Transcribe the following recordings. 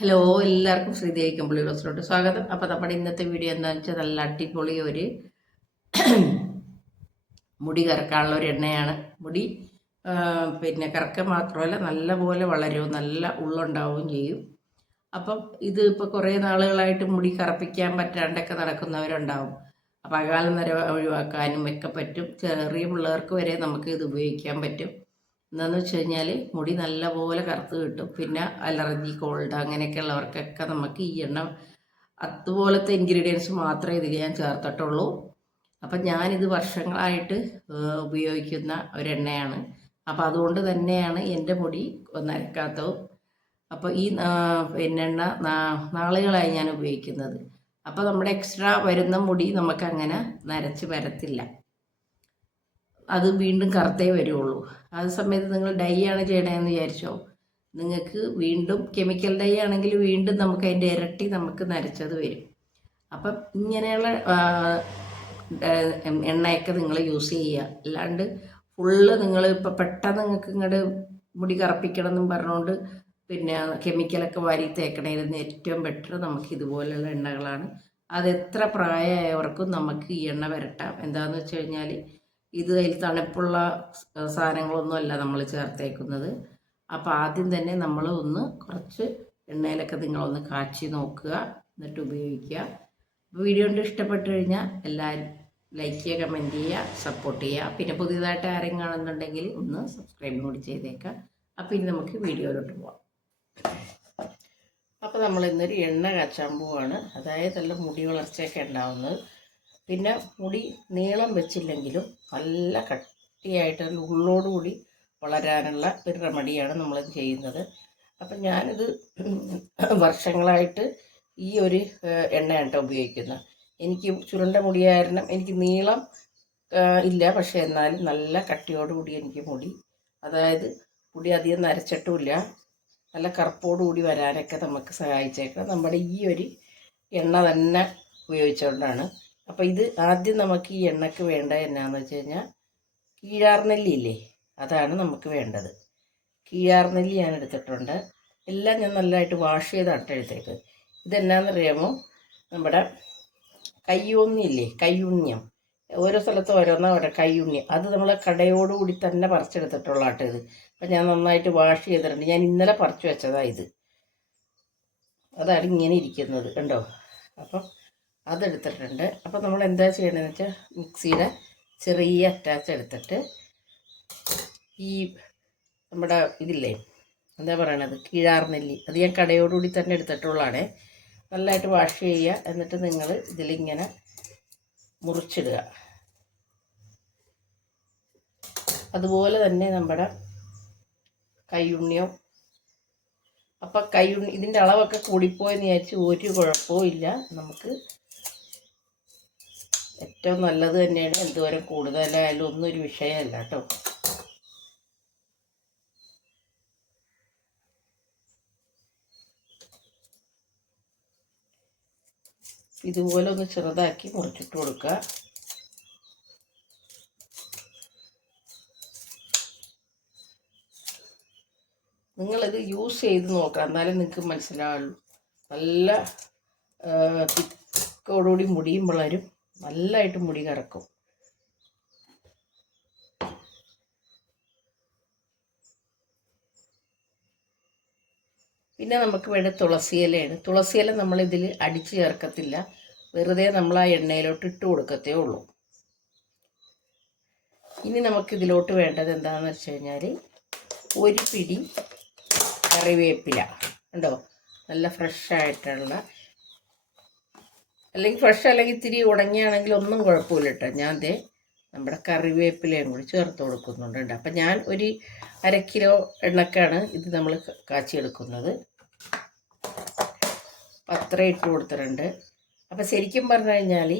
Hello എല്ലാവർക്കും ശ്രീദേവി കമ്പിളി റോസിലോട്ട് സ്വാഗതം. അപ്പോൾ നമ്മുടെ ഇന്നത്തെ വീഡിയോ എന്താണെന്ന് വെച്ചാൽ നല്ല അടിപൊളി ഒരു മുടി കറക്കാനുള്ള ഒരു എണ്ണയാണ്. മുടി പിന്നെ കറക്ക മാത്രമല്ല നല്ലപോലെ വളരും നല്ല ഉള്ളുണ്ടാവുകയും ചെയ്യും. അപ്പം ഇത് ഇപ്പോൾ കുറേ നാളുകളായിട്ട് മുടി കറപ്പിക്കാൻ പറ്റാണ്ടൊക്കെ നടക്കുന്നവരുണ്ടാവും. അപ്പം അകാല നിര ഒഴിവാക്കാനും ഒക്കെ പറ്റും. ചെറിയ പിള്ളേർക്ക് വരെ നമുക്ക് ഇത് ഉപയോഗിക്കാൻ പറ്റും. എന്താണെന്ന് വെച്ച് കഴിഞ്ഞാൽ മുടി നല്ലപോലെ കറുത്ത് കിട്ടും. പിന്നെ അലർജി കോൾഡ് അങ്ങനെയൊക്കെ ഉള്ളവർക്കൊക്കെ നമുക്ക് ഈ എണ്ണ അതുപോലത്തെ ഇൻഗ്രീഡിയൻസ് മാത്രമേ ഇതിൽ ഞാൻ ചേർത്തിട്ടുള്ളൂ. അപ്പം ഞാനിത് വർഷങ്ങളായിട്ട് ഉപയോഗിക്കുന്ന ഒരെണ്ണയാണ്. അപ്പം അതുകൊണ്ട് തന്നെയാണ് എന്റെ മുടി നരക്കാത്തതും. അപ്പോൾ ഈ പിന്നെണ്ണ നാളുകളായി ഞാൻ ഉപയോഗിക്കുന്നത്. അപ്പോൾ നമ്മുടെ എക്സ്ട്രാ വരുന്ന മുടി നമുക്കങ്ങനെ നരച്ച് വരത്തില്ല. അത് വീണ്ടും കറുത്തേ വരുള്ളൂ. ആ സമയത്ത് നിങ്ങൾ ഡൈ ആണ് ചെയ്യണതെന്ന് വിചാരിച്ചോ? നിങ്ങൾക്ക് വീണ്ടും കെമിക്കൽ ഡൈ ആണെങ്കിൽ വീണ്ടും നമുക്ക് അതിന്റെ ഇരട്ടി നമുക്ക് നരച്ചത് വരും. അപ്പം ഇങ്ങനെയുള്ള എണ്ണയൊക്കെ നിങ്ങൾ യൂസ് ചെയ്യുക. അല്ലാണ്ട് ഫുള്ള് നിങ്ങൾ ഇപ്പം പെട്ടെന്ന് നിങ്ങൾക്ക് ഇങ്ങോട്ട് മുടി കറപ്പിക്കണം എന്നും പറഞ്ഞുകൊണ്ട് പിന്നെ കെമിക്കലൊക്കെ വാരി തേക്കണമായിരുന്നു ഏറ്റവും ബെറ്റർ നമുക്ക് ഇതുപോലെയുള്ള എണ്ണകളാണ്. അത് എത്ര പ്രായമായവർക്കും നമുക്ക് ഈ എണ്ണ വരട്ടാം. എന്താണെന്ന് വെച്ച് കഴിഞ്ഞാൽ ഇത് അതിൽ തണുപ്പുള്ള സാധനങ്ങളൊന്നും അല്ല നമ്മൾ ചേർത്തേക്കുന്നത്. അപ്പോൾ ആദ്യം തന്നെ നമ്മൾ ഒന്ന് കുറച്ച് എണ്ണയിലൊക്കെ നിങ്ങളൊന്ന് കാച്ചി നോക്കുക എന്നിട്ട് ഉപയോഗിക്കുക. വീഡിയോ കൊണ്ട് ഇഷ്ടപ്പെട്ടു കഴിഞ്ഞാൽ എല്ലാവരും ലൈക്ക് ചെയ്യുക കമന്റ് ചെയ്യുക സപ്പോർട്ട് ചെയ്യുക. പിന്നെ പുതിയതായിട്ട് ആരെങ്കിലും കാണുന്നുണ്ടെങ്കിൽ ഒന്ന് സബ്സ്ക്രൈബ് കൂടി ചെയ്തേക്കാം അപ്പോൾ ഇനി നമുക്ക് വീഡിയോയിലോട്ട് പോവാം. അപ്പോൾ നമ്മൾ ഇന്നൊരു എണ്ണ കാച്ചാൻ പോവാണ്. അതായത് നല്ല മുടി വളർച്ചയൊക്കെ ഉണ്ടാവുന്നത്. പിന്നെ മുടി നീളം വെച്ചില്ലെങ്കിലും നല്ല കട്ടിയായിട്ട് ഉള്ളോടുകൂടി വളരാനുള്ള ഒരു റെമഡിയാണ് നമ്മളിത് ചെയ്യുന്നത്. അപ്പം ഞാനിത് വർഷങ്ങളായിട്ട് ഈ ഒരു എണ്ണയാണ് കേട്ടോ ഉപയോഗിക്കുന്നത് എനിക്ക് ചുരുണ്ട മുടി കാരണം എനിക്ക് നീളം ഇല്ല. പക്ഷേ എന്നാലും നല്ല കട്ടിയോടുകൂടി എനിക്ക് മുടി അതായത് മുടി അധികം നരച്ചിട്ടുമില്ല. നല്ല കറുപ്പോടുകൂടി വരാനൊക്കെ നമുക്ക് സഹായിച്ചേക്കാം. നമ്മുടെ ഈ ഒരു എണ്ണ തന്നെ ഉപയോഗിച്ചുകൊണ്ടാണ് അപ്പോൾ ഇത് ആദ്യം നമുക്ക് ഈ എണ്ണക്ക് വേണ്ട എന്നാന്ന് വെച്ച് കഴിഞ്ഞാൽ കീഴാർനെല്ലി ഇല്ലേ? അതാണ് നമുക്ക് വേണ്ടത്. കീഴാർനെല്ലി ഞാൻ എടുത്തിട്ടുണ്ട്. എല്ലാം ഞാൻ നല്ലതായിട്ട് വാഷ് ചെയ്താണ് എടുത്തേക്ക്. ഇതെന്നാന്നറിയാമോ? നമ്മുടെ കയ്യൂന്നില്ലേ കയ്യുണ്യം. ഓരോ സ്ഥലത്തും ഓരോന്നാ അവരുടെ കയ്യുണ്യം. അത് നമ്മൾ കടയോടുകൂടി തന്നെ പറിച്ചെടുത്തിട്ടുള്ള ആട്ടോ ഇത്. അപ്പം ഞാൻ നന്നായിട്ട് വാഷ് ചെയ്തിട്ടുണ്ട്. ഞാൻ ഇന്നലെ പറിച്ചു വെച്ചതാണ് ഇത്. അതാണ് ഇങ്ങനെ ഇരിക്കുന്നത്. കണ്ടോ? അപ്പം അതെടുത്തിട്ടുണ്ട്. അപ്പോൾ നമ്മൾ എന്താ ചെയ്യണമെന്ന് വെച്ചാൽ മിക്സിയുടെ ചെറിയ അറ്റാച്ച് എടുത്തിട്ട് ഈ നമ്മുടെ ഇതില്ലേ എന്താ പറയണത് കീഴാർനെല്ലി. അത് ഞാൻ കടയോടുകൂടി തന്നെ എടുത്തിട്ടുള്ളതാണേ. നല്ലതായിട്ട് വാഷ് ചെയ്യുക. എന്നിട്ട് നിങ്ങൾ ഇതിലിങ്ങനെ മുറിച്ചിടുക. അതുപോലെ തന്നെ നമ്മുടെ കയ്യുണ്ണിയും അപ്പം കയ്യുണ്ണി ഇതിന്റെ അളവൊക്കെ കൂടിപ്പോയെന്ന് വിചാരിച്ച് ഒരു കുഴപ്പവും ഇല്ല. നമുക്ക് ഏറ്റവും നല്ലത് തന്നെയാണ്. എന്തോരം കൂടുതലായാലും ഒന്നും ഒരു വിഷയമല്ല കേട്ടോ. ഇതുപോലെ ഒന്ന് ചെറുതാക്കി മുറിച്ചിട്ട് കൊടുക്കുക നിങ്ങളിത് യൂസ് ചെയ്ത് നോക്കുക എന്നാലും നിങ്ങൾക്ക് മനസ്സിലാവുള്ളൂ. നല്ല തിക്കോടുകൂടി മുടിയും വളരും. നല്ലതായിട്ട് മുടി കറക്കും. പിന്നെ നമുക്ക് വേണ്ട തുളസിയിലയാണ് തുളസിയില നമ്മളിതിൽ അടിച്ചു ചേർക്കത്തില്ല. വെറുതെ നമ്മൾ ആ എണ്ണയിലോട്ട് ഇട്ട് കൊടുക്കത്തേ ഉള്ളൂ. ഇനി നമുക്ക് ഇതിലോട്ട് വേണ്ടത് എന്താണെന്ന് വെച്ച് കഴിഞ്ഞാൽ ഒരു പിടി കറിവേപ്പില. ഉണ്ടോ നല്ല ഫ്രഷ് ആയിട്ടുള്ള അല്ലെങ്കിൽ ഫ്രഷ് അല്ലെങ്കിൽ ഇത്തിരി ഉണങ്ങിയാണെങ്കിൽ ഒന്നും കുഴപ്പമില്ല കേട്ടോ ഞാൻ അതേ നമ്മുടെ കറിവേപ്പിലയും കൂടി ചേർത്ത് കൊടുക്കുന്നുണ്ട് കേട്ടോ. അപ്പം ഞാൻ ഒരു അര കിലോ എണ്ണക്കാണ് ഇത് നമ്മൾ കാച്ചിയെടുക്കുന്നത്. അത്ര ഇട്ട് കൊടുത്തിട്ടുണ്ട്. അപ്പം ശരിക്കും പറഞ്ഞു കഴിഞ്ഞാൽ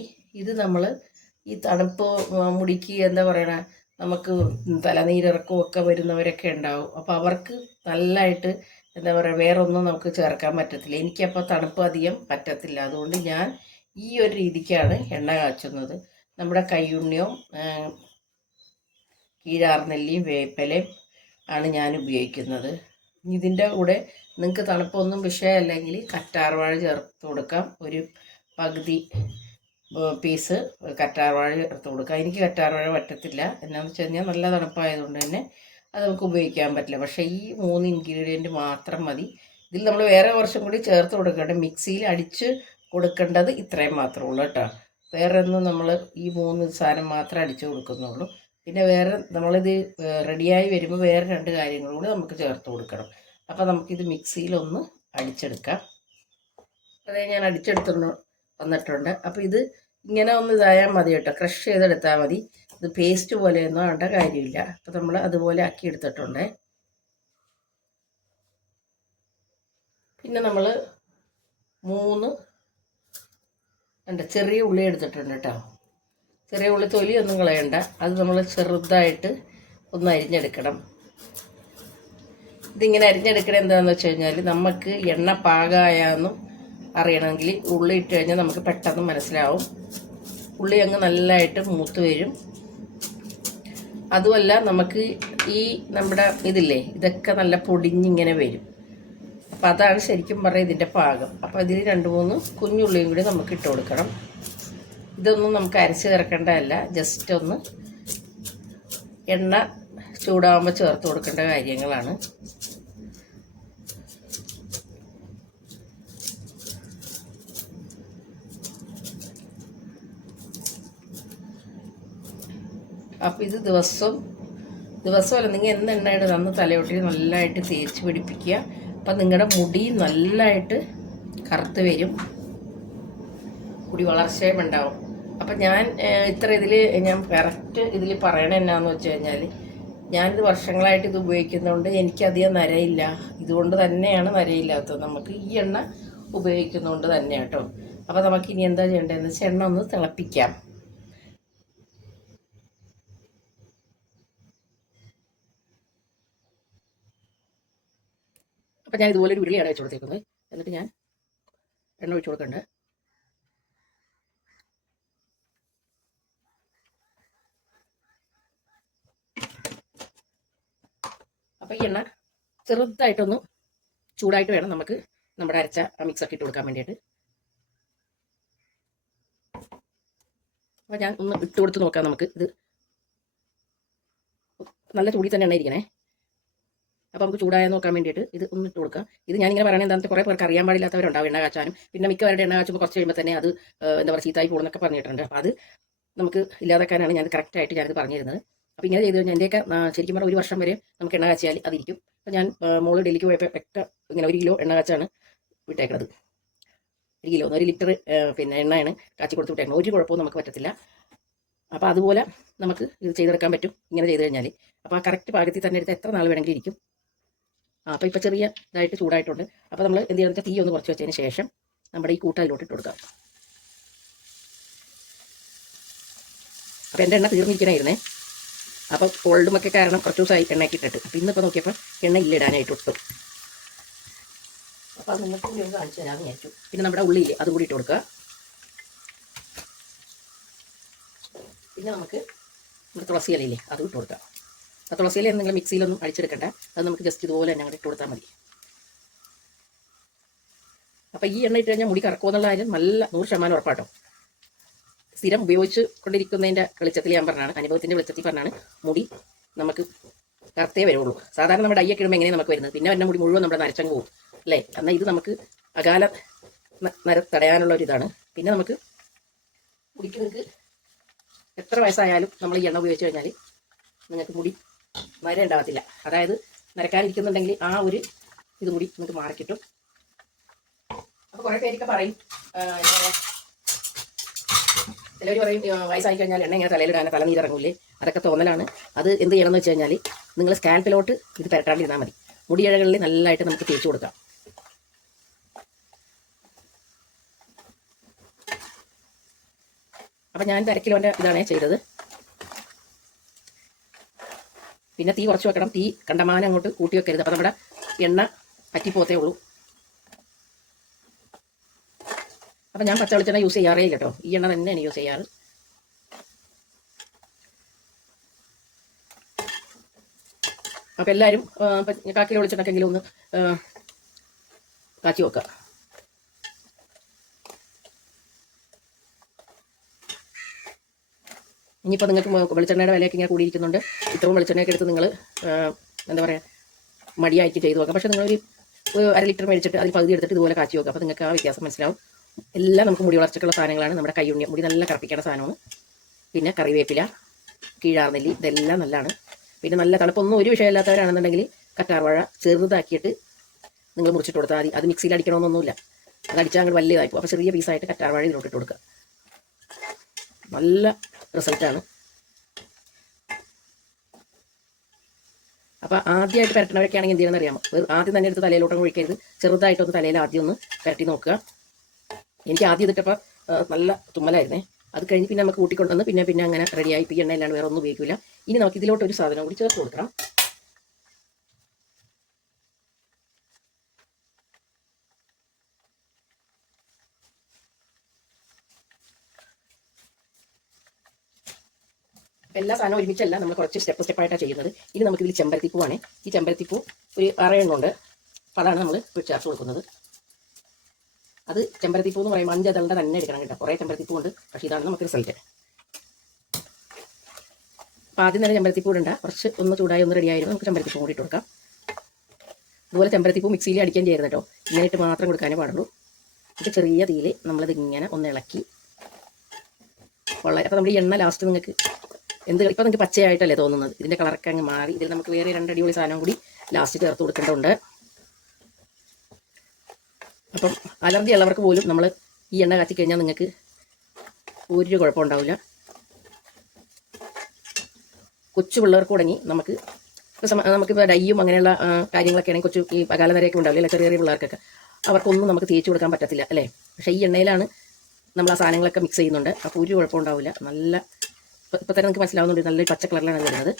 ഇത് നമ്മൾ ഈ തണുപ്പ് മുടിക്ക് എന്താ പറയണ നമുക്ക് തലനീരിറക്കമൊക്കെ വരുന്നവരൊക്കെ ഉണ്ടാവും. അപ്പോൾ അവർക്ക് നല്ലതായിട്ട് എന്താ പറയുക വേറൊന്നും നമുക്ക് ചേർക്കാൻ പറ്റത്തില്ല. എനിക്കപ്പോൾ തണുപ്പ് അധികം പറ്റത്തില്ല. അതുകൊണ്ട് ഞാൻ ഈ ഒരു രീതിക്കാണ് എണ്ണ കാച്ചുന്നത്. നമ്മുടെ കയ്യുണ്ണിയോ കീഴാർനെല്ലിയും വേപ്പിലയും ആണ് ഞാൻ ഉപയോഗിക്കുന്നത്. ഇതിന്റെ കൂടെ നിങ്ങൾക്ക് തണുപ്പൊന്നും വിഷയമല്ലെങ്കിൽ കറ്റാർവാഴ ചേർത്ത് കൊടുക്കാം. ഒരു പകുതി പീസ് കറ്റാർവാഴ ചേർത്ത് കൊടുക്കാം. എനിക്ക് കറ്റാർവാഴ പറ്റത്തില്ല. എന്നാന്ന് വെച്ച് കഴിഞ്ഞാൽ നല്ല തണുപ്പായതുകൊണ്ട് തന്നെ അത് നമുക്ക് ഉപയോഗിക്കാൻ പറ്റില്ല. പക്ഷേ ഈ മൂന്ന് ഇൻഗ്രീഡിയന്റ് മാത്രം മതി. ഇതിൽ നമ്മൾ വേറെ കുറച്ചും കൂടി ചേർത്ത് കൊടുക്കേണ്ട. മിക്സിയിൽ അടിച്ച് കൊടുക്കേണ്ടത് ഇത്രയും മാത്രമേ ഉള്ളൂ കേട്ടോ. വേറെ ഒന്നും നമ്മൾ ഈ മൂന്ന് സാധനം മാത്രമേ അടിച്ചു കൊടുക്കുന്നുള്ളൂ. പിന്നെ വേറെ നമ്മളിത് റെഡിയായി വരുമ്പോൾ വേറെ രണ്ട് കാര്യങ്ങളും കൂടി നമുക്ക് ചേർത്ത് കൊടുക്കണം. അപ്പോൾ നമുക്കിത് മിക്സിയിലൊന്ന് അടിച്ചെടുക്കാം. അതേ ഞാൻ അടിച്ചെടുത്തു വന്നിട്ടുണ്ട്. അപ്പോൾ ഇത് ഇങ്ങനെ ഒന്ന് ഇതായാൽ മതി കേട്ടോ. ക്രഷ് ചെയ്തെടുത്താൽ മതി. ഇത് പേസ്റ്റ് പോലെയൊന്നും ആണ്ട കാര്യമില്ല. അപ്പോൾ നമ്മൾ അതുപോലെ ആക്കി എടുത്തിട്ടുണ്ട്. പിന്നെ നമ്മൾ മൂന്ന് ഉണ്ട് ചെറിയ ഉള്ളി എടുത്തിട്ടുണ്ട് കേട്ടോ. ചെറിയ ഉള്ളി തൊലിയൊന്നും കളയണ്ട. അത് നമ്മൾ ചെറുതായിട്ട് ഒന്ന് അരിഞ്ഞെടുക്കണം. ഇതിങ്ങനെ അരിഞ്ഞെടുക്കണത് എന്താണെന്ന് വെച്ച് കഴിഞ്ഞാൽ നമുക്ക് എണ്ണ പാകമായെന്നും അറിയണമെങ്കിൽ ഉള്ളി ഇട്ട് കഴിഞ്ഞാൽ നമുക്ക് പെട്ടെന്ന് മനസ്സിലാവും. ഉള്ളി അങ്ങ് നല്ലതായിട്ട് മൂത്ത് വരും. അതുമല്ല നമുക്ക് ഈ നമ്മുടെ ഇതില്ലേ ഇതൊക്കെ നല്ല പൊടിഞ്ഞിങ്ങനെ വരും. അപ്പം അതാണ് ശരിക്കും പറഞ്ഞാൽ ഇതിന്റെ പാകം. അപ്പോൾ ഇതിൽ രണ്ട് മൂന്ന് കുഞ്ഞുള്ളിയും കൂടി നമുക്ക് ഇട്ട് കൊടുക്കണം. ഇതൊന്നും നമുക്ക് അരച്ച് ചേർക്കേണ്ടതല്ല. ജസ്റ്റ് ഒന്ന് എണ്ണ ചൂടാകുമ്പോൾ ചേർത്ത് കൊടുക്കേണ്ട കാര്യങ്ങളാണ്. അപ്പോൾ ഇത് ദിവസം അല്ല നിങ്ങൾ എന്ത് എണ്ണ ഇടുക. അന്ന് തലയോട്ടിൽ നല്ലതായിട്ട് തേച്ച് പിടിപ്പിക്കുക. അപ്പം നിങ്ങളുടെ മുടി നല്ലതായിട്ട് കറുത്ത് വരും. മുടി വളർച്ചയും ഉണ്ടാവും. അപ്പം ഞാൻ ഇത്ര ഇതിൽ ഞാൻ കറക്റ്റ് ഇതിൽ പറയണ എന്നാന്ന് വെച്ച് കഴിഞ്ഞാൽ ഞാനിത് വർഷങ്ങളായിട്ട് ഇത് ഉപയോഗിക്കുന്നതുകൊണ്ട് എനിക്കധികം നരയില്ല. ഇതുകൊണ്ട് തന്നെയാണ് നരയില്ലാത്തത്. നമുക്ക് ഈ എണ്ണ ഉപയോഗിക്കുന്നതുകൊണ്ട് തന്നെ കേട്ടോ അപ്പോൾ നമുക്ക് ഇനി എന്താ ചെയ്യേണ്ടതെന്ന് വെച്ചാൽ എണ്ണ ഒന്ന് തിളപ്പിക്കാം. അപ്പം ഞാൻ ഇതുപോലെ ഒരു ഉരുളിയാണ് വെച്ച് കൊടുത്തേക്കുന്നത് എന്നിട്ട് ഞാൻ എണ്ണ ഒഴിച്ച് കൊടുക്കുന്നുണ്ട് അപ്പം ഈ എണ്ണ ചെറുതായിട്ടൊന്ന് ചൂടായിട്ട് വേണം നമുക്ക് നമ്മുടെ അരച്ച മിക്സ് ഒക്കെ ഇട്ട് കൊടുക്കാൻ വേണ്ടിയിട്ട്. അപ്പം ഞാൻ ഒന്ന് ഇട്ട് കൊടുത്ത് നോക്കാം നമുക്ക് ഇത്. നല്ല ചൂടി തന്നെ എണ്ണ ഇരിക്കണേ. അപ്പോൾ നമുക്ക് ചൂടായ നോക്കാൻ വേണ്ടിയിട്ട് ഇത് ഒന്ന് ഇട്ട് കൊടുക്കുക ഇത് ഞാനിങ്ങനെ പറയുന്നത് എന്താണെന്ന് കുറേ പേർക്ക് അറിയാൻ പാടില്ലാത്തവരുണ്ടാവും എണ്ണ കാച്ചാനും. പിന്നെ മിക്കവരുടെ എണ്ണ കാച്ചുമ്പോൾ കുറച്ച് കഴിയുമ്പോൾ തന്നെ അത് എന്താ പറയുക ചീത്തായി പോകുന്നൊക്കെ പറഞ്ഞിട്ടുണ്ട്. അപ്പോൾ അത് നമുക്ക് ഇല്ലാതാക്കാനാണ് ഞാൻ കറക്റ്റായിട്ട് ഞാനത് പറഞ്ഞിരുന്നത്. അപ്പോൾ ഇങ്ങനെ ചെയ്ത് കഴിഞ്ഞാൽ എന്റെയൊക്കെ ശരിക്കും പറഞ്ഞാൽ ഒരു വർഷം വരെ നമുക്ക് എണ്ണ കാച്ചിയാൽ അതിരിക്കും. അപ്പോൾ ഞാൻ മോൾ ഡൽഹിക്ക് പോയപ്പോൾ ഒക്കെ ഇങ്ങനെ ഒരു കിലോ എണ്ണ കാച്ചാണ് വിട്ടേക്കണത്. ഒരു കിലോ ഒരു ലിറ്റർ പിന്നെ എണ്ണയാണ് കാച്ചി കൊടുത്ത് വിട്ടേക്കുന്നത് ഒരു കുഴപ്പവും നമുക്ക് പറ്റത്തില്ല. അപ്പോൾ അതുപോലെ നമുക്ക് ഇത് ചെയ്തെടുക്കാൻ പറ്റും. ഇങ്ങനെ ചെയ്ത് കഴിഞ്ഞാൽ അപ്പോൾ ആ കറക്റ്റ് പാകത്തിൽ തന്നെ എടുത്ത് എത്ര നാൾ വേണമെങ്കിലും ഇരിക്കും. ആ അപ്പോൾ ഇപ്പോൾ ചെറിയ ഇതായിട്ട് ചൂടായിട്ടുണ്ട്. അപ്പോൾ നമ്മൾ എന്ത് ചെയ്യുന്നത് തീ ഒന്ന് കുറച്ച് വെച്ചതിന് ശേഷം നമ്മുടെ ഈ കൂട്ട അതിലോട്ട് ഇട്ട് കൊടുക്കാം. അപ്പോൾ എന്റെ എണ്ണ തീർന്നിരിക്കണായിരുന്നേ. അപ്പോൾ കോൾഡുമൊക്കെ കാരണം കുറച്ച് ദിവസമായി എണ്ണയൊക്കെ ഇട്ടിട്ട്. അപ്പം ഇന്നിപ്പോൾ നോക്കിയപ്പോൾ എണ്ണ ഇല്ല ഇടാനായിട്ട് ഇട്ടു അപ്പോൾ അത് നിങ്ങൾക്ക് കൂടി ഒന്ന് കാണിച്ചു തരാമെന്ന് വിചാരിച്ചു. പിന്നെ നമ്മുടെ ഉള്ളിയിൽ അതും കൂടി ഇട്ട് കൊടുക്കുക. പിന്നെ നമുക്ക് നമ്മുടെ തുളസി ഇലയില്ലേ അതും ഇട്ട് കൊടുക്കാം. ആ എന്തെങ്കിലും മിക്സിയിലൊന്നും അടിച്ചെടുക്കണ്ട. അത് നമുക്ക് ജസ്റ്റ് ഇതുപോലെ തന്നെ അങ്ങോട്ട് ഇട്ട് കൊടുത്താൽ മതി. അപ്പോൾ ഈ എണ്ണ ഇട്ട് കഴിഞ്ഞാൽ മുടി കറക്കുമെന്നുള്ള കാര്യം നല്ല നൂറ് ശതമാനം ഉറപ്പാട്ടോ. സ്ഥിരം ഉപയോഗിച്ച് കൊണ്ടിരിക്കുന്നതിന്റെ വെളിച്ചത്തിൽ ഞാൻ പറഞ്ഞാണ് അനുഭവത്തിന്റെ വെളിച്ചത്തിൽ പറഞ്ഞാണ് മുടി നമുക്ക് കറുത്തേ വരുള്ളൂ സാധാരണ നമ്മുടെ അയ്യൊക്കെ ഇടുമ്പോൾ എങ്ങനെയാണ് നമുക്ക് വരുന്നത്? പിന്നെ വരുന്ന മുടി മുഴുവൻ നമ്മുടെ നരച്ചങ്ങ് പോകും അല്ലേ? എന്നാൽ ഇത് നമുക്ക് അകാല നര തടയാനുള്ള ഒരു ഇതാണ്. പിന്നെ നമുക്ക് മുടിക്ക് നിങ്ങൾക്ക് എത്ര വയസ്സായാലും നമ്മൾ ഈ എണ്ണ ഉപയോഗിച്ച് കഴിഞ്ഞാൽ നിങ്ങൾക്ക് മുടി നര ഉണ്ടാകത്തില്ല അതായത് നരക്കാനിരിക്കുന്നുണ്ടെങ്കിൽ ആ ഒരു ഇത് കൂടി നിങ്ങൾക്ക് മാറിക്കിട്ടും. അപ്പോൾ കുറേ പേരൊക്കെ പറയും ചിലർ പറയും വയസ്സായി കഴിഞ്ഞാൽ എണ്ണ ഇങ്ങനെ തലയിൽ തലയിലിടാൻ തലനീരിറങ്ങൂലേ? അതൊക്കെ തോന്നലാണ്. അത് എന്ത് ചെയ്യണമെന്ന് വെച്ച് കഴിഞ്ഞാൽ നിങ്ങൾ സ്കാൽപ്പിലോട്ട് ഇത് പുരട്ടാണ്ടിരുന്നാൽ മതി. മുടിയിഴകളിൽ നല്ലതായിട്ട് നമുക്ക് തേച്ച് കൊടുക്കാം. അപ്പം ഞാൻ തിരക്കിലോന്റെ കിലോന്റെ ഇതാണ് ചെയ്തത്. പിന്നെ തീ കുറച്ച് വെക്കണം. തീ കണ്ടമാനം അങ്ങോട്ട് കൂട്ടി വെക്കരുത്. അപ്പം നമ്മുടെ എണ്ണ പറ്റിപ്പോത്തേ ഉള്ളൂ. അപ്പം ഞാൻ പച്ച വെളിച്ചെണ്ണ യൂസ് ചെയ്യാറേ ഇല്ല കേട്ടോ. ഈ എണ്ണ തന്നെയാണ് യൂസ് ചെയ്യാറ്. അപ്പം എല്ലാവരും കാക്കിൽ വെളിച്ചെണ്ണക്കെങ്കിലും ഒന്ന് കാച്ചി വെക്കുക. ഇനിയിപ്പോൾ നിങ്ങൾക്ക് വെളിച്ചെണ്ണയുടെ വിലയൊക്കെ ഇങ്ങനെ കൂടിയിരിക്കുന്നുണ്ട്. ഇത്രയും വെളിച്ചെണ്ണയൊക്കെ എടുത്ത് നിങ്ങൾ എന്താ പറയുക മടിയായിട്ട് ചെയ്ത് നോക്കാം പക്ഷേ നിങ്ങളൊരു അര ലിറ്റർ മേടിച്ചിട്ട് അതിൽ പകുതി എടുത്തിട്ട് ഇതുപോലെ കാച്ചി നോക്കുക അപ്പോൾ നിങ്ങൾക്ക് ആ വ്യത്യാസം മനസ്സിലാവും. എല്ലാം നമുക്ക് മുടി വളർച്ചയ്ക്കുള്ള സാധനങ്ങളാണ്. നമ്മുടെ കൈയുണ്ണി മുടി നല്ല കറപ്പിക്കേണ്ട സാധനമാണ്. പിന്നെ കറിവേപ്പില കീഴാർനെല്ലി ഇതെല്ലാം നല്ലതാണ്. പിന്നെ നല്ല തണുപ്പൊന്നും ഒരു വിഷയമില്ലാത്തവരാണെന്നുണ്ടെങ്കിൽ കറ്റാർവാഴ ചെറുതാക്കിയിട്ട് നിങ്ങൾ മുറിച്ചിട്ട് കൊടുത്താൽ മതി. അത് മിക്സിയിൽ അടിക്കണമെന്നൊന്നുമില്ല. അത് അടിച്ചാൽ അങ്ങോട്ട് വലിയതായിപ്പോൾ അപ്പോൾ ചെറിയ പീസായിട്ട് കറ്റാർവാഴ ഇതിലോട്ടിട്ട് കൊടുക്കുക. നല്ല റിസൾട്ടാണ്. അപ്പോൾ ആദ്യമായിട്ട് പുരട്ടണവരൊക്കെ ആണെങ്കിൽ എന്ത് ചെയ്യണമെന്ന് അറിയാമോ? ആദ്യം തന്നെ എടുത്ത് തലയിലോട്ടൊന്നും ഒഴിക്കരുത്. ചെറുതായിട്ടൊന്ന് തലയിൽ ആദ്യം ഒന്ന് പുരട്ടി നോക്കുക. എനിക്ക് ആദ്യം ഇതിട്ടപ്പോൾ നല്ല തുമ്മലായിരുന്നേ. അത് കഴിഞ്ഞ് പിന്നെ നമുക്ക് കൂട്ടിക്കൊണ്ടുവന്ന് പിന്നെ പിന്നെ അങ്ങനെ റെഡിയായി ഇപ്പോൾ എണ്ണയിലാണ് വേറെ ഒന്നും ഉപയോഗിക്കില്ല ഇനി നമുക്ക് ഇതിലോട്ട് ഒരു സാധനം കൂടി ചേർത്ത് കൊടുക്കണം. എല്ലാ സാധനവും ഒരുമിച്ചല്ല നമ്മൾ കുറച്ച് സ്റ്റെപ്പ് സ്റ്റെപ്പായിട്ടാണ് ചെയ്യുന്നത്. ഇനി നമുക്ക് ഇതിൽ ചെമ്പരത്തിപ്പൂവാണ് ഈ ചെമ്പരത്തിപ്പൂ ഒരു അറയെണ്ണുണ്ട് അപ്പോൾ അതാണ് നമ്മൾ ചേർത്ത് കൊടുക്കുന്നത്. അത് ചെമ്പരത്തിപ്പൂ എന്ന് പറയുമ്പോൾ അഞ്ച് അതളുടെ തന്നെ എടുക്കണം കേട്ടോ. കുറേ ചെമ്പരത്തിപ്പൂ ഉണ്ട് പക്ഷേ ഇതാണ് നമുക്ക് റിസൾട്ട് അപ്പോൾ ആദ്യം തന്നെ ചെമ്പരത്തിപ്പൂ ഇടണ്ട കുറച്ച് ഒന്ന് ചൂടായി ഒന്ന് റെഡിയായിരുന്നു നമുക്ക് ചെമ്പരത്തിപ്പൂ കൂടി ഇട്ട് കൊടുക്കാം. അതുപോലെ ചെമ്പരത്തിപ്പൂ മിക്സിയിൽ അടിക്കാൻ ചെയ്യരുത് കേട്ടോ. ഇങ്ങനെ ഇട്ട് മാത്രം കൊടുക്കാനേ പാടുള്ളൂ. ഇത് ചെറിയ തീയിൽ നമ്മളിത് ഇങ്ങനെ ഒന്ന് ഇളക്കി. വളരെ അപ്പോൾ നമ്മൾ ഈ എണ്ണ ലാസ്റ്റ് നിങ്ങൾക്ക് എന്ത് ഇപ്പം നിങ്ങൾക്ക് പച്ചയായിട്ടല്ലേ തോന്നുന്നത്. ഇതിന്റെ കളറൊക്കെ അങ്ങ് മാറി. ഇതിൽ നമുക്ക് വേറെ രണ്ട് അടിപൊളി സാധനം കൂടി ലാസ്റ്റ് ചേർത്ത് കൊടുക്കേണ്ടതുണ്ട്. അപ്പം അലർജി ഉള്ളവർക്ക് പോലും നമ്മൾ ഈ എണ്ണ കാച്ചി കഴിഞ്ഞാൽ നിങ്ങൾക്ക് ഒരു കുഴപ്പം ഉണ്ടാവില്ല. കൊച്ചു പിള്ളേർക്ക് തുടങ്ങി നമുക്ക് നമുക്കിപ്പോൾ ഡയ്യും അങ്ങനെയുള്ള കാര്യങ്ങളൊക്കെ ആണെങ്കിൽ കൊച്ചു ഈ പകാല നിരയൊക്കെ ഉണ്ടാവില്ല? ചെറിയ ചെറിയ പിള്ളേർക്കൊക്കെ. അവർക്കൊന്നും നമുക്ക് തേച്ച് കൊടുക്കാൻ പറ്റത്തില്ല അല്ലേ? പക്ഷേ ഈ എണ്ണയിലാണ് നമ്മൾ ആ സാധനങ്ങളൊക്കെ മിക്സ് ചെയ്യുന്നുണ്ട്. അപ്പോൾ ഒരു കുഴപ്പമുണ്ടാവില്ല നല്ല ഇപ്പം തന്നെ നിങ്ങൾക്ക് മനസ്സിലാവുന്നുണ്ട് നല്ലൊരു പച്ച കളറിലാണ് വരുന്നത്.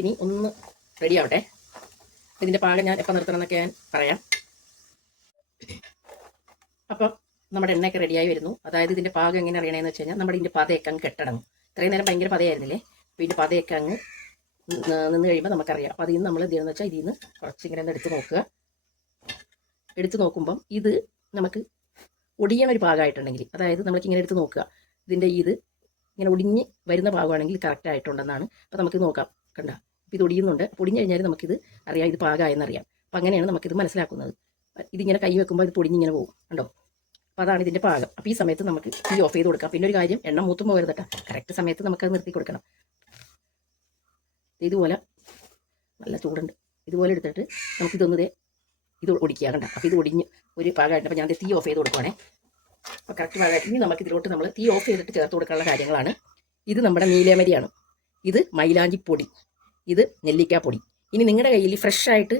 ഇനി ഒന്ന് റെഡി ആവട്ടെ. ഇതിന്റെ പാകം ഞാൻ എപ്പോൾ നിർത്തണം എന്നൊക്കെ ഞാൻ പറയാം. അപ്പം നമ്മുടെ എണ്ണയൊക്കെ റെഡിയായി വരുന്നു. അതായത് ഇതിന്റെ പാകം എങ്ങനെ അറിയണമെന്ന് വെച്ച് കഴിഞ്ഞാൽ നമ്മുടെ ഇതിന്റെ പതയൊക്കെ അങ്ങ് കെട്ടണം. ഇത്രയും നേരം ഭയങ്കര പതയായിരുന്നില്ലേ? അപ്പോൾ ഇതിന്റെ പതയൊക്കെ അങ്ങ് നിന്ന് കഴിയുമ്പോൾ നമുക്കറിയാം. അപ്പോൾ അതിൽ നിന്ന് നമ്മൾ എന്ത് ചെയ്യുന്നത് വെച്ചാൽ ഇതിൽ നിന്ന് കുറച്ച് ഇങ്ങനെ ഒന്ന് എടുത്ത് നോക്കുക. എടുത്ത് നോക്കുമ്പം ഇത് നമുക്ക് ഒടിയണ ഒരു ഭാഗമായിട്ടുണ്ടെങ്കിൽ അതായത് ഇങ്ങനെ എടുത്ത് നോക്കുക. ഇതിന്റെ ഇത് ഇങ്ങനെ ഒടിഞ്ഞ് വരുന്ന ഭാഗമാണെങ്കിൽ കറക്റ്റ് ആയിട്ടുണ്ടെന്നാണ്. അപ്പോൾ നമുക്ക് നോക്കാം. കണ്ട? അപ്പോൾ ഇത് ഒടിയുന്നുണ്ട്. പൊടിഞ്ഞു കഴിഞ്ഞാൽ നമുക്കിത് അറിയാം ഇത് പാകമായെന്നറിയാം അപ്പോൾ അങ്ങനെയാണ് നമുക്കിത് മനസ്സിലാക്കുന്നത്. ഇതിങ്ങനെ കൈ വെക്കുമ്പോൾ ഇത് പൊടിഞ്ഞിങ്ങനെ പോകും കണ്ടോ? അപ്പോൾ അതാണ് ഇതിന്റെ പാകം. അപ്പോൾ ഈ സമയത്ത് നമുക്ക് ഈ ഓഫ് ചെയ്ത് കൊടുക്കാം. പിന്നെ ഒരു കാര്യം എണ്ണ മൂത്തുമ്പോൾ കേട്ടോ. കറക്റ്റ് സമയത്ത് നമുക്കത് നിർത്തി കൊടുക്കണം. ഇതുപോലെ നല്ല ചൂടുണ്ട്. ഇതുപോലെ എടുത്തിട്ട് നമുക്കിതൊന്ന് ദേ ഇത് ഒടിക്കുക കണ്ട? അപ്പോൾ ഇത് ഒടിഞ്ഞ് ഒരു പാകമായിട്ട്. അപ്പോൾ ഞാൻ തീ ഓഫ് ചെയ്ത് കൊടുക്കുവാണേ. അപ്പോൾ കറക്റ്റ് പാകമായിട്ട്. ഇനി നമുക്ക് ഇതിലോട്ട് നമ്മൾ തീ ഓഫ് ചെയ്തിട്ട് ചേർത്ത് കൊടുക്കാനുള്ള കാര്യങ്ങളാണ്. ഇത് നമ്മുടെ നീലേമരിയാണ്. ഇത് മൈലാഞ്ചി പൊടി. ഇത് നെല്ലിക്കാപ്പൊടി ഇനി നിങ്ങളുടെ കയ്യിൽ ഫ്രഷായിട്ട്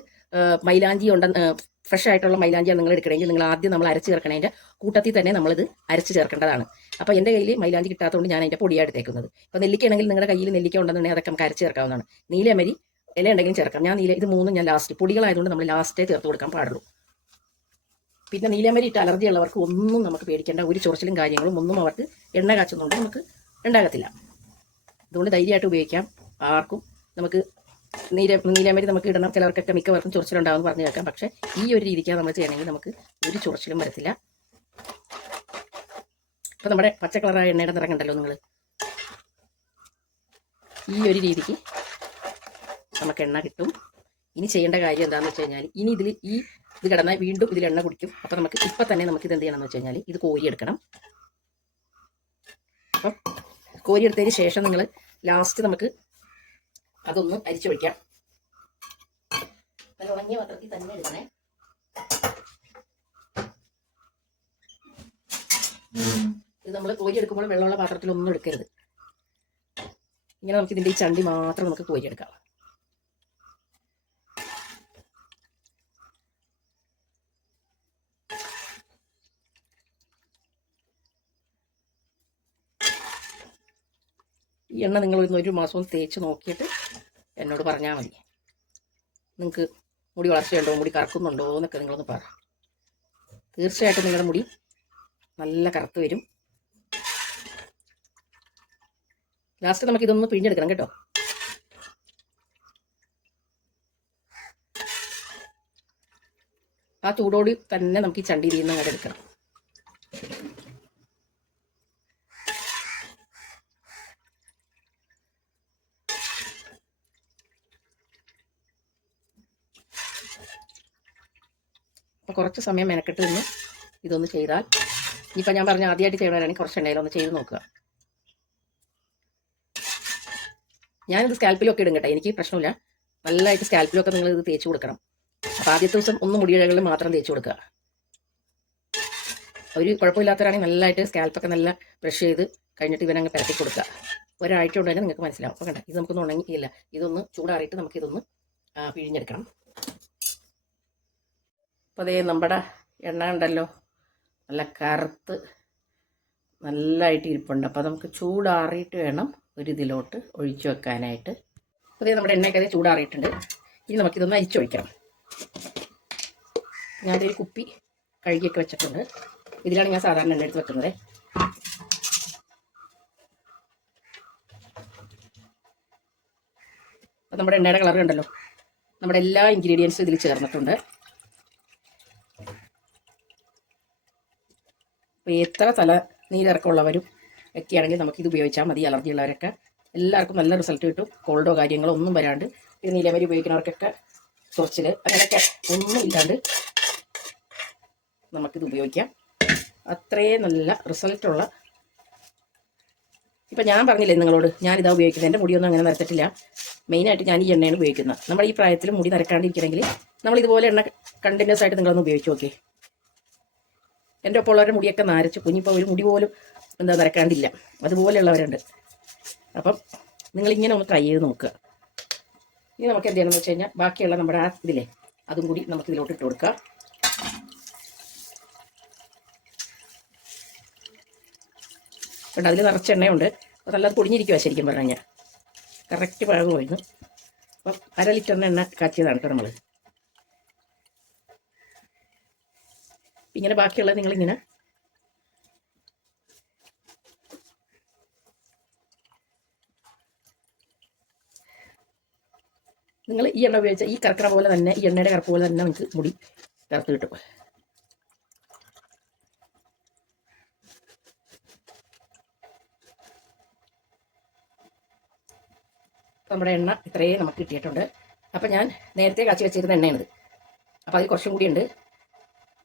മൈലാഞ്ചി ഉണ്ടെന്ന് ഫ്രഷ് ആയിട്ടുള്ള മൈലാഞ്ചിയാണ് നിങ്ങൾ എടുക്കണമെങ്കിൽ നിങ്ങൾ ആദ്യം നമ്മൾ അരച്ച് ചേർക്കണതിന്റെ കൂട്ടത്തിൽ തന്നെ നമ്മളിത് അരച്ച് ചേർക്കേണ്ടതാണ്. അപ്പോൾ എന്റെ കയ്യിൽ മൈലാഞ്ചി കിട്ടാത്തതുകൊണ്ട് ഞാൻ അതിന്റെ പൊടിയാണ് എടുത്തേക്കുന്നത്. അപ്പോൾ നെല്ലിക്കയാണെങ്കിൽ നിങ്ങളുടെ കയ്യിൽ നെല്ലിക്ക ഉണ്ടെന്നുണ്ടെങ്കിൽ അതൊക്കെ നമുക്ക് അരച്ച് ചേർക്കാവുന്നതാണ്. നീലമരി ഇല ഉണ്ടെങ്കിലും ചേർക്കാം. ഞാൻ നീല ഇത് മൂന്നും ഞാൻ ലാസ്റ്റ് പൊടികളായതുകൊണ്ട് നമ്മൾ ലാസ്റ്റേ ചേർത്ത് കൊടുക്കാൻ പാടുള്ളൂ. പിന്നെ നീലമരി ഇട്ട് അലർജി ഉള്ളവർക്ക് ഒന്നും നമുക്ക് പേടിക്കേണ്ട ഒരു ചൊറിച്ചിലും കാര്യങ്ങളും ഒന്നും അവർക്ക് എണ്ണ കാച്ചുന്നുണ്ട് നമുക്ക് ഉണ്ടാകത്തില്ല. അതുകൊണ്ട് ധൈര്യമായിട്ട് ഉപയോഗിക്കാം. ആർക്കും നമുക്ക് നീല നീലമരി നമുക്ക് ഇടണം. ചിലവർക്കൊക്കെ മിക്കവർക്കും ചൊറിച്ചിലുണ്ടാവും പറഞ്ഞു കേൾക്കാം. പക്ഷേ ഈ ഒരു രീതിക്കാണ് നമ്മൾ ചെയ്യണമെങ്കിൽ നമുക്ക് ഒരു ചൊറിച്ചിലും വരത്തില്ല. ഇപ്പം നമ്മുടെ പച്ച കളറായ എണ്ണയുടെ നിറം കണ്ടല്ലോ നിങ്ങൾ ഈ ഒരു രീതിക്ക് നമുക്ക് എണ്ണ കിട്ടും. ഇനി ചെയ്യേണ്ട കാര്യം എന്താണെന്ന് വെച്ച് കഴിഞ്ഞാൽ ഇനി ഇതിൽ ഈ ഇത് കിടന്നാൽ വീണ്ടും ഇതിൽ എണ്ണ കുടിക്കും. അപ്പം നമുക്ക് ഇപ്പം തന്നെ നമുക്ക് ഇത് എന്ത് ചെയ്യണമെന്ന് വെച്ച് കഴിഞ്ഞാൽ ഇത് കോരിയെടുക്കണം അപ്പം കോരിയെടുത്തതിന് ശേഷം നിങ്ങൾ ലാസ്റ്റ് നമുക്ക് അതൊന്ന് അരിച്ചൊഴിക്കാം നല്ല ഉണങ്ങിയ പാത്രത്തിൽ തന്നെ എടുക്കണേ ഇത് നമ്മൾ കോരി എടുക്കുമ്പോൾ വെള്ളമുള്ള പാത്രത്തിലൊന്നും എടുക്കരുത്. ഇങ്ങനെ നമുക്ക് ഇതിന്റെ ഈ ചണ്ടി മാത്രം നമുക്ക് കോരിയെടുക്കാം ഈ എണ്ണ നിങ്ങൾ ഒരു മാസവും മാസം തേച്ച് നോക്കിയിട്ട് എന്നോട് പറഞ്ഞാൽ മതി. നിങ്ങൾക്ക് മുടി വളർച്ചയുണ്ടോ? മുടി കറക്കുന്നുണ്ടോ? എന്നൊക്കെ നിങ്ങളൊന്ന് പറ. തീർച്ചയായിട്ടും നിങ്ങളുടെ മുടി നല്ല കറുത്ത് വരും. ലാസ്റ്റ് നമുക്ക് ഇതൊന്ന് പിഴിഞ്ഞെടുക്കണം കേട്ടോ. ആ ചൂടോടി തന്നെ നമുക്ക് ഈ ചണ്ടിയിൽ നിന്ന് അങ്ങോട്ട് എടുക്കണം. കുറച്ച് സമയം മെനക്കെട്ട് നിന്ന് ഇതൊന്ന് ചെയ്താൽ. ഇനിയിപ്പോൾ ഞാൻ പറഞ്ഞ ആദ്യമായിട്ട് ചെയ്യണവരാണെങ്കിൽ കുറച്ച് എണ്ണയിലൊന്ന് ചെയ്ത് നോക്കുക. ഞാനിത് സ്കാൽപ്പിലൊക്കെ ഇടും കേട്ടോ. എനിക്ക് പ്രശ്നമില്ല. നല്ലതായിട്ട് സ്കാൽപ്പിലൊക്കെ നിങ്ങൾ ഇത് തേച്ച് കൊടുക്കണം. അപ്പോൾ ആദ്യത്തെ ദിവസം ഒന്ന് മുടിയിഴകളിൽ മാത്രം തേച്ച് കൊടുക്കുക. ഒരു കുഴപ്പമില്ലാത്തവരാണെങ്കിൽ നല്ലതായിട്ട് സ്കാൽപ്പൊക്കെ നല്ല ബ്രഷ് ചെയ്ത് കഴിഞ്ഞിട്ട് ഇവനങ്ങ് പരത്തി കൊടുക്കുക. ഒരാഴ്ച തന്നെ നിങ്ങൾക്ക് മനസ്സിലാവും. അപ്പോൾ കണ്ട? ഇത് നമുക്കൊന്ന് ഉണങ്ങിയില്ല ഇതൊന്ന് ചൂടാറിയിട്ട് നമുക്കിതൊന്ന് പിഴിഞ്ഞെടുക്കണം. അപ്പോൾ അതേ നമ്മുടെ എണ്ണ ഉണ്ടല്ലോ. നല്ല കറുത്ത് നല്ലതായിട്ട് ഇരിപ്പുണ്ട്. അപ്പോൾ നമുക്ക് ചൂടാറിയിട്ട് വേണം ഒരു ഇതിലോട്ട് ഒഴിച്ചു വെക്കാനായിട്ട്. അതേ നമ്മുടെ എണ്ണയൊക്കെ അതേ ചൂടാറിയിട്ടുണ്ട്. ഇനി നമുക്കിതൊന്ന് അരിച്ചൊഴിക്കണം. ഞാനൊരു കുപ്പി കഴുകിയൊക്കെ വെച്ചിട്ടുണ്ട്. ഇതിലാണ് ഞാൻ സാധാരണ എണ്ണ എടുത്ത് വെക്കുന്നത്. അപ്പോൾ നമ്മുടെ എണ്ണയുടെ കളർ കണ്ടല്ലോ. നമ്മുടെ എല്ലാ ഇൻഗ്രീഡിയൻസും ഇതിൽ ചേർന്നിട്ടുണ്ട്. അപ്പോൾ എത്ര തല നീരിറക്കമുള്ളവരും ഒക്കെയാണെങ്കിൽ നമുക്കിത് ഉപയോഗിച്ചാൽ മതി അലർജി ഉള്ളവരൊക്കെ എല്ലാവർക്കും നല്ല റിസൾട്ട് കിട്ടും. കോൾഡോ കാര്യങ്ങളോ ഒന്നും വരാണ്ട്. ഇത് നീലമരി ഉപയോഗിക്കുന്നവർക്കൊക്കെ ചൊറിച്ചിൽ അങ്ങനെയൊക്കെ ഒന്നും ഇല്ലാണ്ട് നമുക്കിത് ഉപയോഗിക്കാം. അത്രയും നല്ല റിസൾട്ടുള്ള ഇപ്പം ഞാൻ പറഞ്ഞില്ലേ നിങ്ങളോട് ഞാനിതാ ഉപയോഗിക്കുന്നത്. എന്റെ മുടിയൊന്നും അങ്ങനെ നിരത്തിട്ടില്ല. മെയിനായിട്ട് ഞാൻ ഈ എണ്ണയാണ് ഉപയോഗിക്കുന്നത്. നമ്മൾ ഈ പ്രായത്തിൽ മുടി നരക്കാണ്ടിരിക്കണമെങ്കിൽ നമ്മൾ ഇതുപോലെ എണ്ണ കണ്ടിന്യൂസ് ആയിട്ട് നിങ്ങളൊന്ന് ഉപയോഗിച്ചു നോക്കി എന്റെ ഒപ്പം ഉള്ളവരുടെ മുടിയൊക്കെ നരച്ച് കുഞ്ഞിപ്പോൾ ഒരു മുടി പോലും എന്താ നരക്കാണ്ടില്ല. അതുപോലെയുള്ളവരുണ്ട്. അപ്പം നിങ്ങളിങ്ങനെ ഒന്ന് ട്രൈ ചെയ്ത് നോക്കുക. ഇനി നമുക്ക് എന്ത് ചെയ്യണമെന്ന് വെച്ച് കഴിഞ്ഞാൽ ബാക്കിയുള്ള നമ്മുടെ ആ ഇതിലെ അതും കൂടി നമുക്ക് ഇതിലോട്ട് ഇട്ട് കൊടുക്കാം. കണ്ടോ അതിൽ നിറച്ച എണ്ണയുണ്ട്. അപ്പോൾ നല്ലത് പൊടിഞ്ഞിരിക്കുക ശരിക്കും പറഞ്ഞു കഴിഞ്ഞാൽ. കറക്റ്റ് പാകമായിരുന്നു അപ്പം അര ലിറ്ററിന് എണ്ണ കാച്ചിയതാണ് കേട്ടോ നമ്മൾ ഇങ്ങനെ ബാക്കിയുള്ളത് നിങ്ങളിങ്ങനെ. നിങ്ങൾ ഈ എണ്ണ ഉപയോഗിച്ച ഈ കറക്കണ പോലെ തന്നെ ഈ എണ്ണയുടെ കറുപ്പ് പോലെ തന്നെ നിങ്ങൾക്ക് മുടി കറുത്ത് കിട്ടും. നമ്മുടെ എണ്ണ ഇത്രയും നമുക്ക് കിട്ടിയിട്ടുണ്ട്. അപ്പം ഞാൻ നേരത്തെ കാച്ചി വെച്ചിരുന്ന എണ്ണയാണിത്. അപ്പോൾ അതിൽ കുറച്ചും ഉണ്ട്.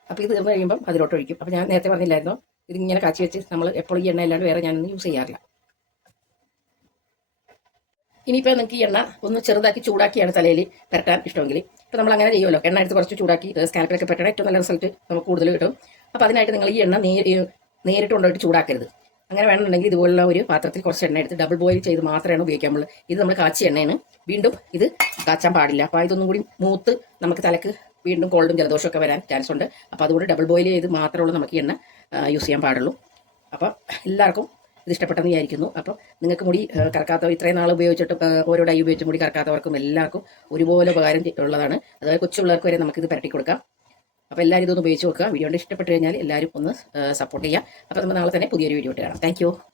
അപ്പോൾ ഇത് തീർന്നു കഴിയുമ്പം അതിലോട്ട് ഒഴിക്കും അപ്പോൾ ഞാൻ നേരത്തെ പറഞ്ഞില്ലായിരുന്നോ? ഇതിങ്ങനെ കാച്ചി വെച്ച് നമ്മൾ എപ്പോഴും ഈ എണ്ണ അല്ലാണ്ട് വേറെ ഞാനൊന്നും യൂസ് ചെയ്യാറില്ല. ഇനിയിപ്പോൾ നിങ്ങൾക്ക് ഈ എണ്ണ ഒന്ന് ചെറുതാക്കി ചൂടാക്കിയാണ് തലയിൽ പെരട്ടാൻ ഇഷ്ടമെങ്കിൽ. ഇപ്പോൾ നമ്മൾ അങ്ങനെ ചെയ്യുമല്ലോ. എണ്ണ എടുത്ത് കുറച്ച് ചൂടാക്കി സ്കാൽപ്പിലൊക്കെ പെട്ടണം ഏറ്റവും നല്ല റിസൾട്ട് നമുക്ക് കൂടുതൽ കിട്ടും. അപ്പോൾ അതിനായിട്ട് നിങ്ങൾ ഈ എണ്ണ നേരി നേരിട്ട് കൊണ്ടുപോയിട്ട് ചൂടാക്കരുത്. അങ്ങനെ വേണമെന്നുണ്ടെങ്കിൽ ഇതുപോലുള്ള ഒരു പാത്രത്തിൽ കുറച്ച് എണ്ണ എടുത്ത് ഡബിൾ ബോയിൽ ചെയ്ത് മാത്രമാണ് ഉപയോഗിക്കാൻ പാടുള്ളൂ ഇത് നമ്മൾ കാച്ചിയ എണ്ണയാണ്. വീണ്ടും ഇത് കാച്ചാൻ പാടില്ല. അപ്പോൾ ഇതൊന്നും കൂടി മൂത്ത് നമുക്ക് തലക്ക് വീണ്ടും കോൾഡും ജലദോഷമൊക്കെ വരാൻ ചാൻസ് ഉണ്ട്. അപ്പോൾ അതുകൊണ്ട് ഡബിൾ ബോയിൽ ചെയ്ത് മാത്രമേ ഉള്ളൂ നമുക്ക് എണ്ണ യൂസ് ചെയ്യാൻ പാടുള്ളൂ. അപ്പോൾ എല്ലാവർക്കും ഇത് ഇഷ്ടപ്പെട്ടെന്ന് വിചാരിക്കുന്നു. അപ്പോൾ നിങ്ങൾക്ക് മുടി കറക്കാത്തവർ കറക്കാത്ത ഇത്രയും നാൾ ഉപയോഗിച്ചിട്ട് ഓരോ ഡൈ ഉപയോഗിച്ച് മുടി കറക്കാത്തവർക്കും എല്ലാവർക്കും ഒരുപോലെ ഉപകാരം ഉള്ളതാണ്. അതായത് കൊച്ചുള്ളവർക്ക് വരെ നമുക്കിത് പരട്ടി കൊടുക്കാം. അപ്പോൾ എല്ലാവരും ഇതൊന്ന് ഉപയോഗിച്ച് നോക്കുക. വീഡിയോ ഇഷ്ടപ്പെട്ട് കഴിഞ്ഞാൽ എല്ലാവരും ഒന്ന് സപ്പോർട്ട് ചെയ്യുക. അപ്പോൾ നമ്മൾ നാളെ തന്നെ പുതിയൊരു വീഡിയോ ഇട്ട് കാണാം. താങ്ക്